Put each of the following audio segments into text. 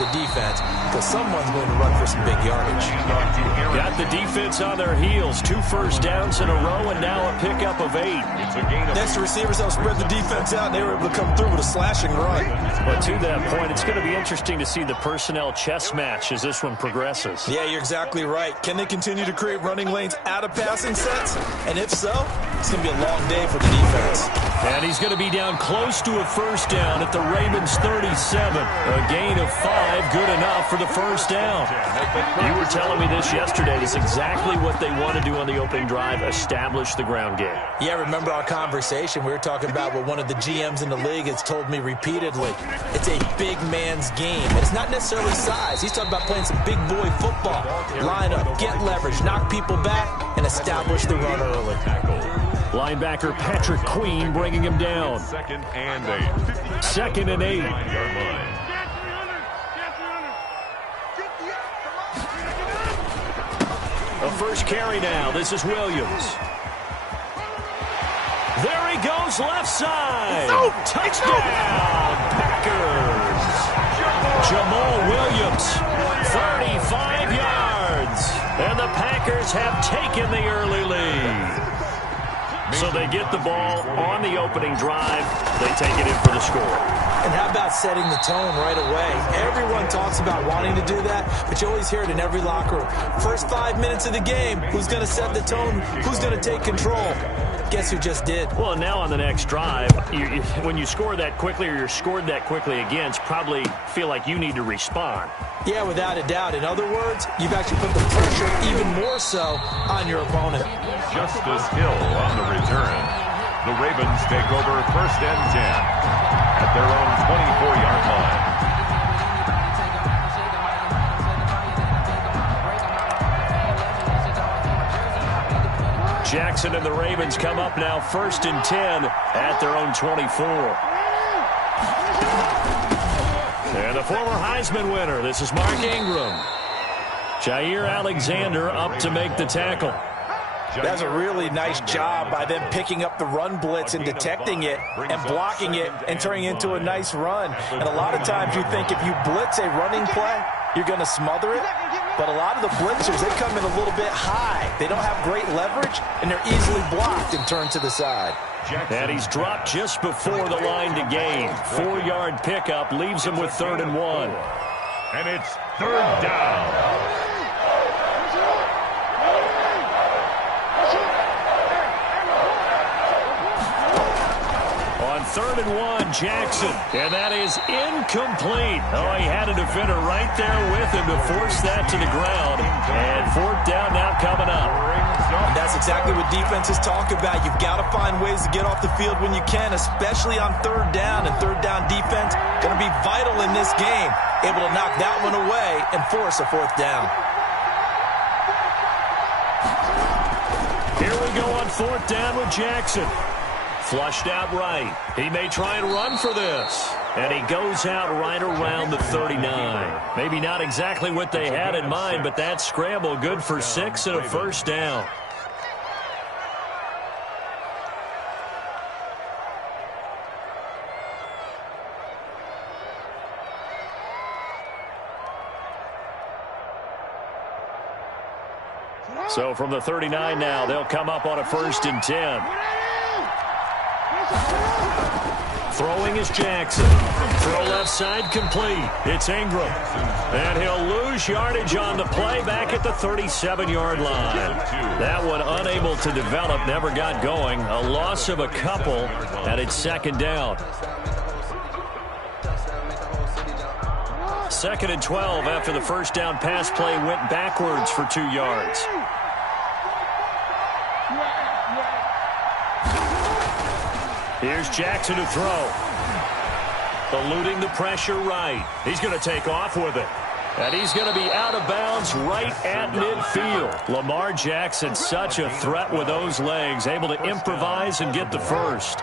the defense because someone's going to run for some big yardage. Got the defense on their heels. 2 first downs in a row and now a pickup of 8. Next, the receivers helped spread the defense out, and they were able to come through with a slashing run. But to that point, it's going to be interesting to see the personnel chess match as this one progresses. Yeah, you're exactly right. Can they continue to create running lanes out of passing sets? And if so, it's going to be a long day for the defense. And he's going to be down close to a first down at the Ravens 37. A gain of 5, good enough for the first down. You were telling me this yesterday. It's exactly what they want to do on the opening drive, establish the ground game. Yeah, remember our conversation? We were talking about what one of the GMs in the league has told me repeatedly. It's a big man's game. And it's not necessarily size. He's talking about playing some big boy football. Line up, get leverage, knock people back, and establish the run early. Linebacker Patrick Queen bringing him down. 2nd and 8. 2nd and 8. A first carry now. This is Williams. There he goes, left side. Touchdown, Packers. Jamal Williams, 35 yards. And the Packers have taken the early lead. So they get the ball on the opening drive. They take it in for the score. And how about setting the tone right away? Everyone talks about wanting to do that, but you always hear it in every locker room. First 5 minutes of the game, who's going to set the tone? Who's going to take control? Guess who just did? Well, now on the next drive, when you score that quickly or you're scored that quickly against, probably feel like you need to respond. Yeah, without a doubt. In other words, you've actually put the pressure even more so on your opponent. Justice Hill on the return. The Ravens take over 1st and 10 at their own 24-yard line. Jackson and the Ravens come up now 1st and 10 at their own 24. And the former Heisman winner, this is Mark Ingram. Jair Alexander up to make the tackle. That's a really nice job by them picking up the run blitz and detecting it and blocking it and turning it into a nice run. And a lot of times you think if you blitz a running play, you're going to smother it. But a lot of the blitzers, they come in a little bit high. They don't have great leverage, and they're easily blocked and turned to the side. And he's dropped just before the line to gain. 4-yard pickup leaves him with 3rd and 1. And it's 3rd down. On 3rd and 1, Jackson. And that is incomplete. Oh, he had a defender right there with him to force that to the ground. And 4th down now coming up. And that's exactly what defenses talk about. You've got to find ways to get off the field when you can, especially on 3rd down. And 3rd down defense going to be vital in this game. Able to knock that one away and force a 4th down. Here we go on 4th down with Jackson. Flushed out right. He may try and run for this. And he goes out right around the 39. Maybe not exactly what they had in mind, but that scramble good for 6 and a 1st down. So from the 39 now, they'll come up on a 1st and 10. Throwing is Jackson. Throw left side complete. It's Ingram. And he'll lose yardage on the play back at the 37-yard line. That one unable to develop, never got going. A loss of a couple, and it's 2nd down. 2nd and 12 after the 1st down pass play went backwards for 2 yards. Here's Jackson to throw. Eluding the pressure right. He's going to take off with it. And he's going to be out of bounds right at midfield. Lamar Jackson, such a threat with those legs, able to improvise and get the first.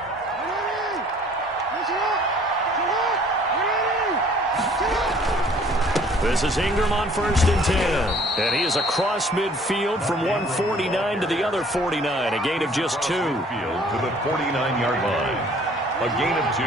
This is Ingram on 1st and 10. And he is across midfield from 149 to the other 49. A gain of just 2. To the 49-yard line. A gain of 2.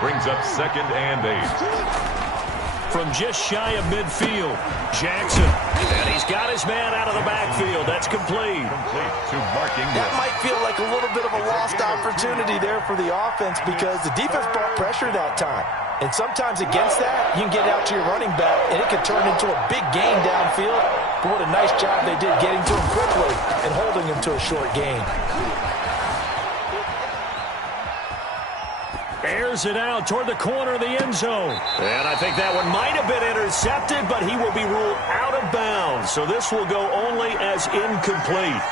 Brings up 2nd and 8. from just shy of midfield. Jackson, and he's got his man out of the backfield. That's complete. That might feel like a little bit of a lost opportunity there for the offense because the defense brought pressure that time. And sometimes against that, you can get out to your running back, and it can turn into a big gain downfield. But what a nice job they did getting to him quickly and holding him to a short gain. Airs it out toward the corner of the end zone. And I think that one might have been intercepted, but he will be ruled out of bounds. So this will go only as incomplete.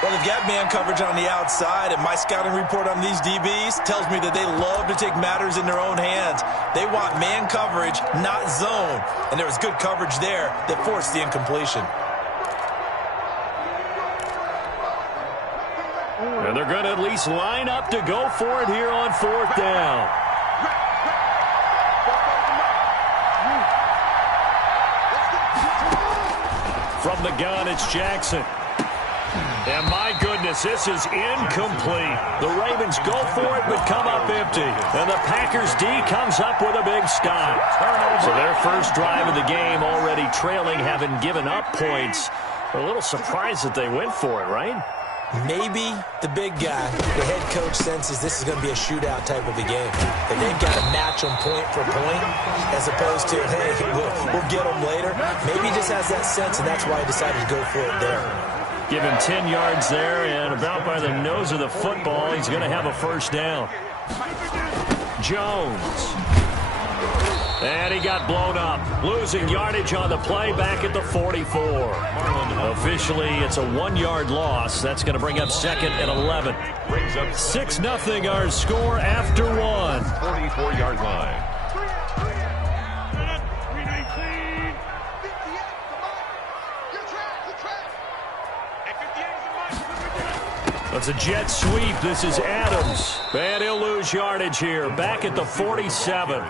Well, they've got man coverage on the outside, and my scouting report on these DBs tells me that they love to take matters in their own hands. They want man coverage, not zone. And there was good coverage there that forced the incompletion. And they're going to at least line up to go for it here on 4th down. From the gun, it's Jackson. And my goodness, this is incomplete. The Ravens go for it, but come up empty. And the Packers D comes up with a big stop. So their first drive of the game already trailing, having given up points. A little surprised that they went for it, right? Maybe the big guy, the head coach, senses this is going to be a shootout type of a game. And they've got to match them point for point as opposed to, hey, we'll get them later. Maybe he just has that sense, and that's why he decided to go for it there. Give him 10 yards there, and about by the nose of the football, he's going to have a first down. Jones. And he got blown up. Losing yardage on the play back at the 44. Officially, it's a 1-yard loss. That's going to bring up 2nd and 11. 6-0 our score after 1. 44-yard line. That's a jet sweep. This is Adams. And he'll lose yardage here. Back at the 47.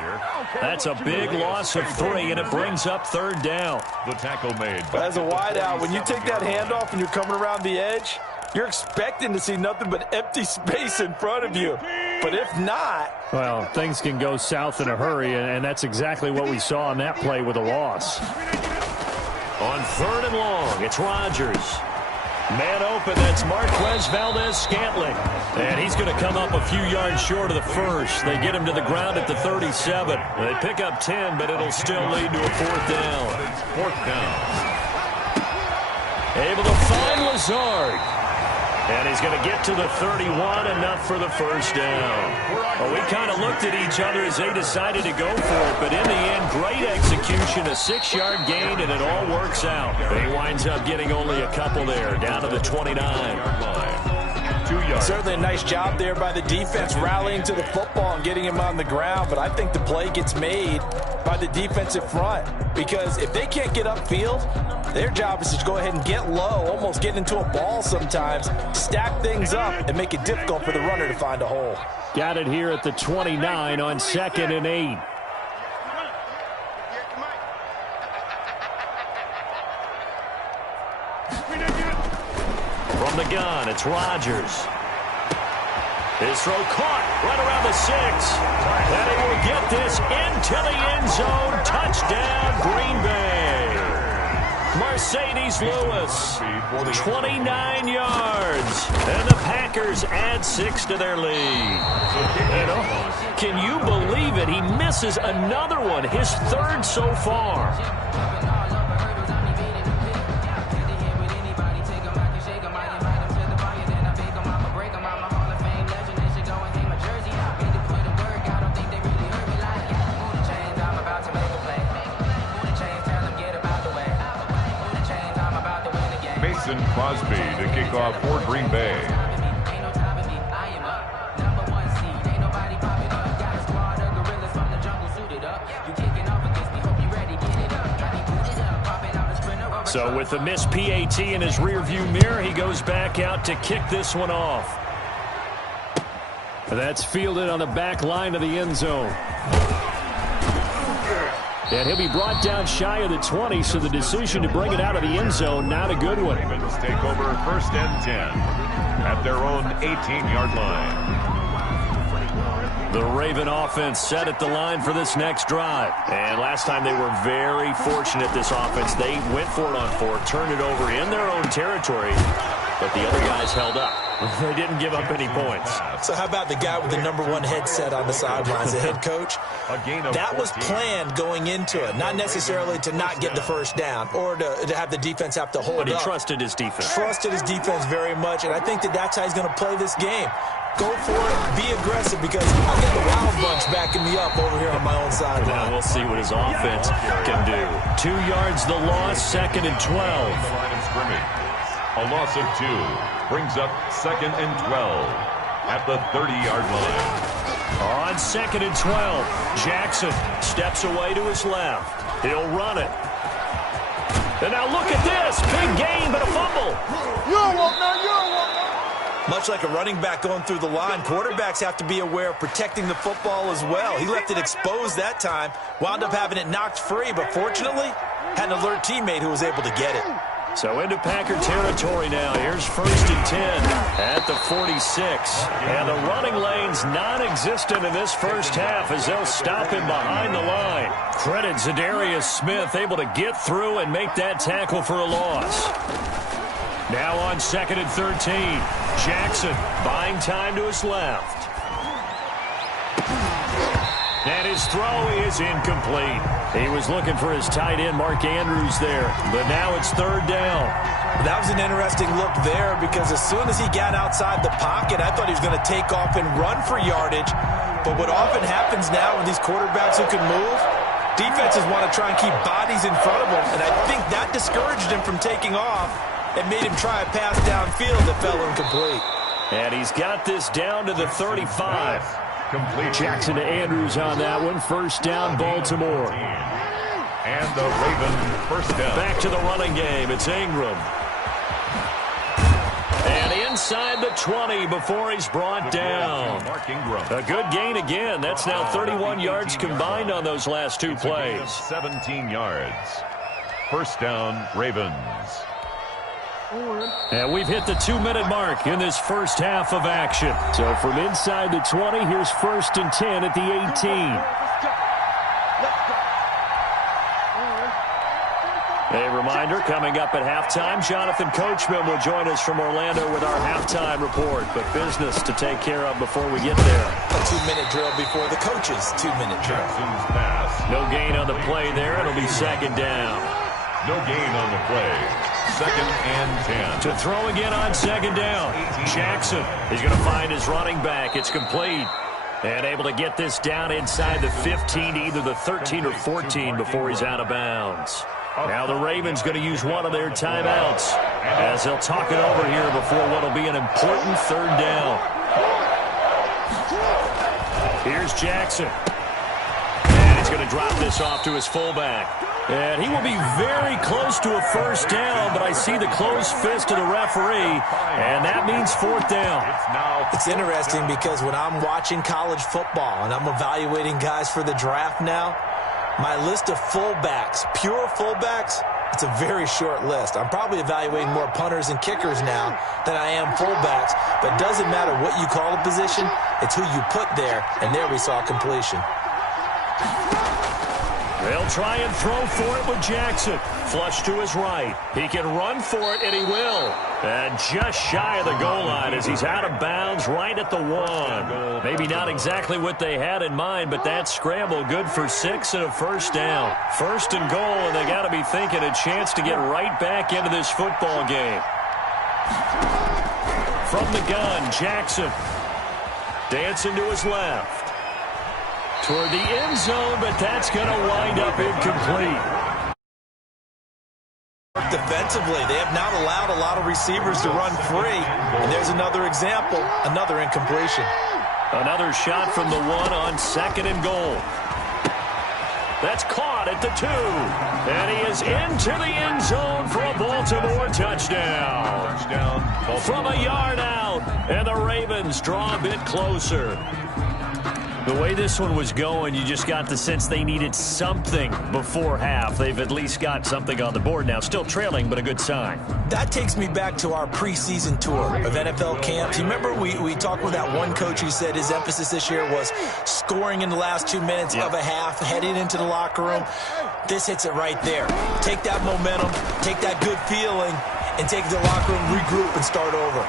That's a big loss of 3, and it brings up 3rd down. The tackle made. As a wideout, when you take that handoff and you're coming around the edge, you're expecting to see nothing but empty space in front of you. But if not... Well, things can go south in a hurry, and that's exactly what we saw on that play with a loss. On 3rd and long, it's Rodgers. Man open, that's Marquez Valdez-Scantling. And he's going to come up a few yards short of the first. They get him to the ground at the 37. They pick up 10, but it'll still lead to a 4th down. 4th down. Able to find Lazard. And he's going to get to the 31, enough for the first down. Well, we kind of looked at each other as they decided to go for it, but in the end, great execution, a 6-yard gain, and it all works out. He winds up getting only a couple there, down to the 29-yard line. 2 yards. Certainly a nice job there by the defense rallying to the football and getting him on the ground, but I think the play gets made by the defensive front because if they can't get upfield, their job is to go ahead and get low, almost get into a ball sometimes, stack things up, and make it difficult for the runner to find a hole. Got it here at the 29 on 2nd and 8. From the gun, it's Rodgers. His throw caught right around the 6. And he will get this into the end zone. Touchdown, Green Bay. Mercedes Lewis, 29 yards. And the Packers add 6 to their lead. And can you believe it? He misses another one, his 3rd so far. Crosby to kick off for Green Bay. So with the missed PAT in his rearview mirror, he goes back out to kick this one off. That's fielded on the back line of the end zone. And he'll be brought down shy of the 20, so the decision to bring it out of the end zone, not a good one. Ravens take over 1st and 10 at their own 18-yard line. The Raven offense set at the line for this next drive. And last time they were very fortunate, this offense. They went for it on 4, turned it over in their own territory, but the other guys held up. They didn't give up any points. So how about the guy with the #1 headset on the sidelines, the head coach? That was planned going into it, not necessarily to not get the first down or to have the defense have to hold up. But he trusted his defense. Trusted his defense very much, and I think that's how he's going to play this game. Go for it, be aggressive, because I got the Wild Bunch backing me up over here on my own sideline. Now we'll see what his offense can do. 2 yards the loss, 2nd and 12. Line of scrimmage. A loss of 2 brings up 2nd and 12 at the 30-yard line. On 2nd and 12, Jackson steps away to his left. He'll run it. And now look at this. Big gain, but a fumble. Much like a running back going through the line, quarterbacks have to be aware of protecting the football as well. He left it exposed that time, wound up having it knocked free, but fortunately, had an alert teammate who was able to get it. So into Packer territory now. Here's 1st and 10 at the 46. And the running lane's non-existent in this first half as they'll stop him behind the line. Credit Zadarius Smith, able to get through and make that tackle for a loss. Now on 2nd and 13. Jackson buying time to his left. And his throw is incomplete. He was looking for his tight end, Mark Andrews, there. But now it's 3rd down. That was an interesting look there, because as soon as he got outside the pocket, I thought he was going to take off and run for yardage. But what often happens now with these quarterbacks who can move, defenses want to try and keep bodies in front of them. And I think that discouraged him from taking off. It made him try a pass downfield that fell incomplete. And he's got this down to the 35. Jackson to Andrews on that one. 1st down, Baltimore. And the Ravens 1st down. Back to the running game. It's Ingram. And inside the 20 before he's brought down. Mark Ingram. A good gain again. That's now 31 yards combined on those last 2 plays. 17 yards. 1st down, Ravens. And we've hit the 2-minute mark in this first half of action. So from inside the 20, here's 1st and 10 at the 18. A reminder, coming up at halftime, Jonathan Coachman will join us from Orlando with our halftime report. But business to take care of before we get there. A 2-minute drill before the coach's 2-minute drill. Jackson's pass. No gain on the play there. It'll be 2nd down. No gain on the play. 2nd and 10. To throw again on 2nd down. Jackson, he's going to find his running back. It's complete. And able to get this down inside the 15 to either the 13 or 14 before he's out of bounds. Now the Ravens going to use one of their timeouts as they'll talk it over here before what will be an important 3rd down. Here's Jackson. And he's going to drop this off to his fullback. And he will be very close to a 1st down, but I see the closed fist of the referee, and that means 4th down. It's interesting because when I'm watching college football and I'm evaluating guys for the draft now, my list of fullbacks, pure fullbacks, it's a very short list. I'm probably evaluating more punters and kickers now than I am fullbacks, but it doesn't matter what you call a position, it's who you put there, and there we saw completion. They'll try and throw for it with Jackson. Flush to his right. He can run for it, and he will. And just shy of the goal line as he's out of bounds right at the 1. Maybe not exactly what they had in mind, but that scramble good for 6 and a 1st down. 1st and goal, and they got to be thinking a chance to get right back into this football game. From the gun, Jackson dancing to his left. Toward the end zone, but that's going to wind up incomplete. Defensively, they have not allowed a lot of receivers to run free. And there's another example, another incompletion. Another shot from the 1 on 2nd and goal. That's caught at the 2. And he is into the end zone for a Baltimore touchdown. From a yard out. And the Ravens draw a bit closer. The way this one was going, you just got the sense they needed something before half. They've at least got something on the board now. Still trailing, but a good sign. That takes me back to our preseason tour of NFL camps. You remember we talked with that one coach who said his emphasis this year was scoring in the last 2 minutes of a half, heading into the locker room. This hits it right there. Take that momentum, take that good feeling, and take it to the locker room, regroup, and start over.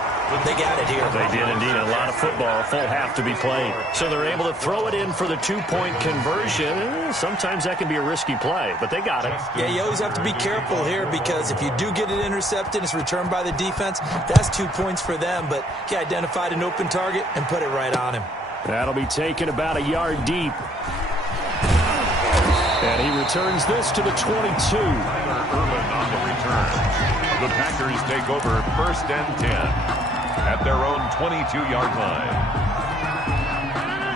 They got it here. They did indeed. A lot of football, a full half to be played. So they're able to throw it in for the two-point conversion. Sometimes that can be a risky play, but they got it. Yeah, you always have to be careful here because if you do get it intercepted, it's returned by the defense. That's 2 points for them, but he identified an open target and put it right on him. That'll be taken about a yard deep. And he returns this to the 22. Irvin on the return. The Packers take over 1st and 10 at their own 22-yard line.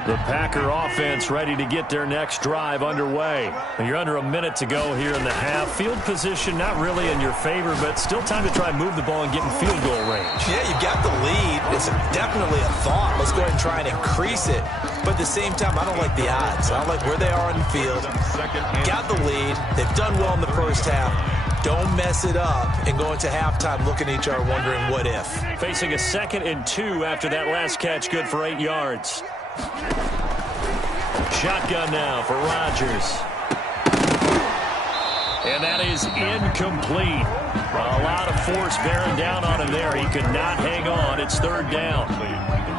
The Packer offense ready to get their next drive underway. You're under a minute to go here in the half. Field position not really in your favor, but still time to try and move the ball and get in field goal range. Yeah, you got the lead. It's definitely a thought. Let's go ahead and try and increase it. But at the same time, I don't like the odds. I don't like where they are on the field. Got the lead. They've done well in the first half. Don't mess it up and go into halftime looking at each other wondering what if. Facing a 2nd and 2 after that last catch, good for 8 yards. Shotgun now for Rodgers. And that is incomplete. A lot of force bearing down on him there. He could not hang on. It's 3rd down.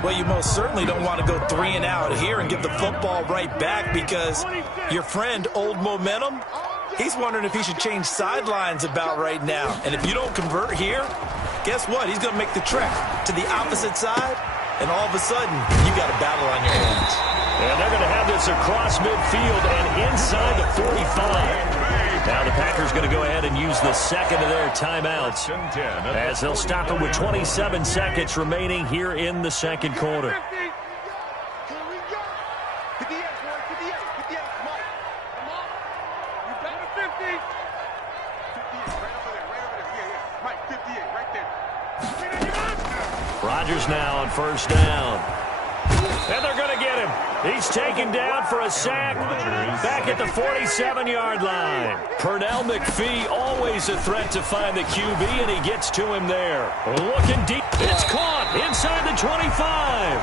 Well, you most certainly don't want to go 3 and out here and give the football right back because your friend, Old Momentum, he's wondering if he should change sidelines about right now. And if you don't convert here, guess what? He's going to make the trek to the opposite side, and all of a sudden, you got a battle on your hands. And they're going to have this across midfield and inside the 45. Now the Packers going to go ahead and use the second of their timeouts as they'll stop it with 27 seconds remaining here in the second quarter. Rodgers now on 1st down. And they're going to get him. He's taken down for a sack back at the 47-yard line. Pernell McPhee, always a threat to find the QB, and he gets to him there. Looking deep. It's caught inside the 25.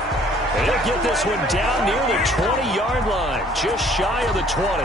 And he'll get this one down near the 20-yard line, just shy of the 20.